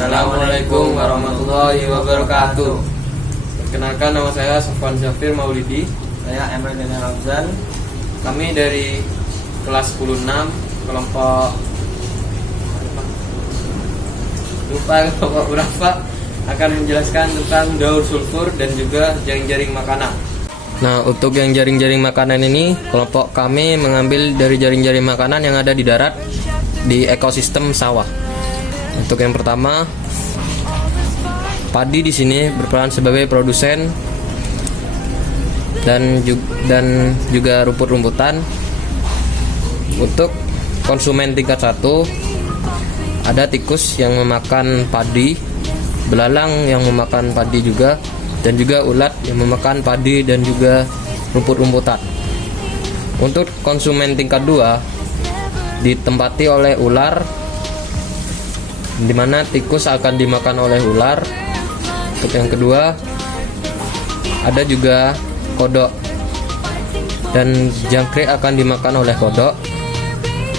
Assalamualaikum warahmatullahi wabarakatuh. Perkenalkan, nama saya Sofwan Zafir Maulidi. Saya Emre Daniel Abzan. Kami dari kelas 10-6 kelompok berapa akan menjelaskan tentang daur sulfur dan juga jaring-jaring makanan. Nah, untuk yang jaring-jaring makanan ini, kelompok kami mengambil dari jaring-jaring makanan yang ada di darat di ekosistem sawah. Untuk yang pertama, padi di sini berperan sebagai produsen dan juga rumput-rumputan. Untuk konsumen tingkat 1, ada tikus yang memakan padi, belalang yang memakan padi juga, dan juga ulat yang memakan padi dan juga rumput-rumputan. Untuk konsumen tingkat 2 ditempati oleh ular, di mana tikus akan dimakan oleh ular. Untuk yang kedua, ada juga kodok, dan jangkrik akan dimakan oleh kodok,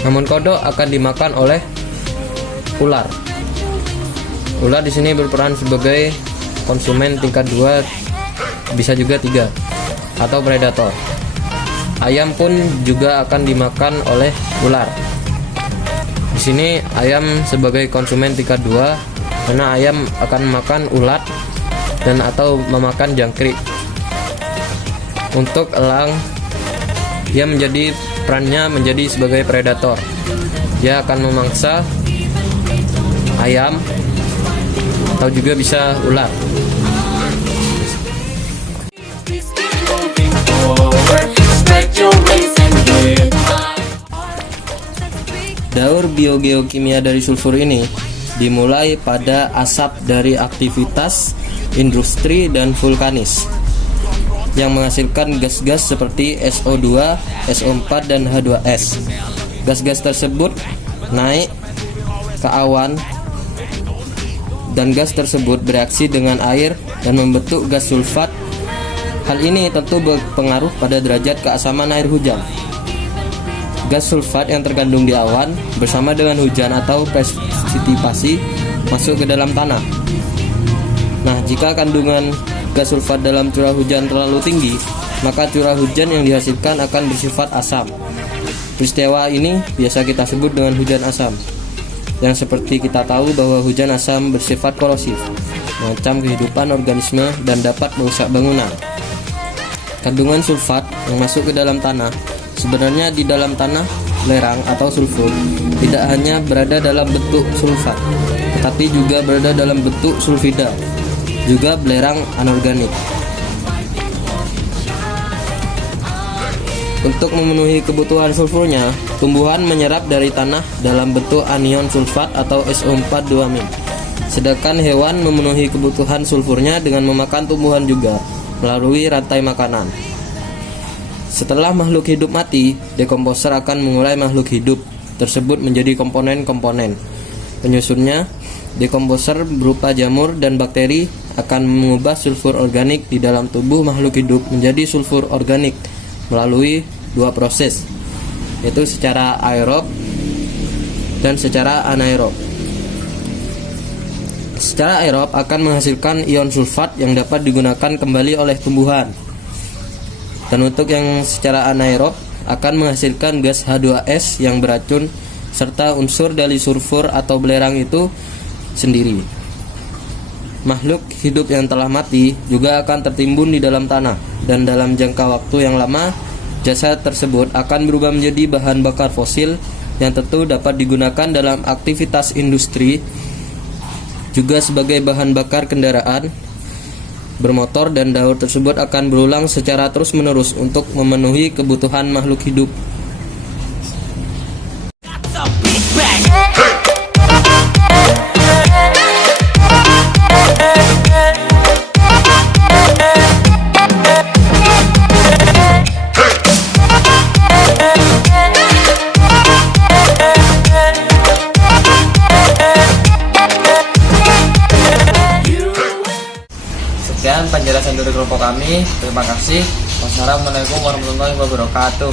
namun kodok akan dimakan oleh ular. Ular di sini berperan sebagai konsumen tingkat 2, bisa juga 3, atau predator. Ayam pun juga akan dimakan oleh ular. Di sini ayam sebagai konsumen tingkat 2 karena ayam akan makan ulat dan atau memakan jangkrik. Untuk elang, dia perannya menjadi sebagai predator. Dia akan memangsa ayam atau juga bisa ular. Daur biogeokimia dari sulfur ini dimulai pada asap dari aktivitas industri dan vulkanis yang menghasilkan gas-gas seperti SO2, SO4, dan H2S. Gas-gas tersebut naik ke awan, dan gas tersebut bereaksi dengan air dan membentuk gas sulfat. Hal ini tentu berpengaruh pada derajat keasaman air hujan. Gas sulfat yang terkandung di awan bersama dengan hujan atau presipitasi masuk ke dalam tanah. Nah, jika kandungan gas sulfat dalam curah hujan terlalu tinggi, maka curah hujan yang dihasilkan akan bersifat asam. Peristiwa ini biasa kita sebut dengan hujan asam, yang seperti kita tahu bahwa hujan asam bersifat korosif, mengancam kehidupan organisme dan dapat merusak bangunan. Kandungan sulfat yang masuk ke dalam tanah, sebenarnya di dalam tanah lerang atau sulfur tidak hanya berada dalam bentuk sulfat, tetapi juga berada dalam bentuk sulfida, juga belerang anorganik. Untuk memenuhi kebutuhan sulfurnya, tumbuhan menyerap dari tanah dalam bentuk anion sulfat atau SO4-2-. Sedangkan hewan memenuhi kebutuhan sulfurnya dengan memakan tumbuhan juga melalui rantai makanan. Setelah makhluk hidup mati, dekomposer akan mengurai makhluk hidup tersebut menjadi komponen-komponen penyusunnya. Dekomposer berupa jamur dan bakteri akan mengubah sulfur organik di dalam tubuh makhluk hidup menjadi sulfur organik melalui 2 proses, yaitu secara aerob dan secara anaerob. Secara aerob akan menghasilkan ion sulfat yang dapat digunakan kembali oleh tumbuhan. Dan untuk yang secara anaerob akan menghasilkan gas H2S yang beracun serta unsur dari sulfur atau belerang itu sendiri. Makhluk hidup yang telah mati juga akan tertimbun di dalam tanah, dan dalam jangka waktu yang lama jasad tersebut akan berubah menjadi bahan bakar fosil yang tentu dapat digunakan dalam aktivitas industri, juga sebagai bahan bakar kendaraan bermotor, dan daur tersebut akan berulang secara terus-menerus untuk memenuhi kebutuhan makhluk hidup. Sekian penjelasan dari kelompok kami. Terima kasih. Wassalamualaikum warahmatullahi wabarakatuh.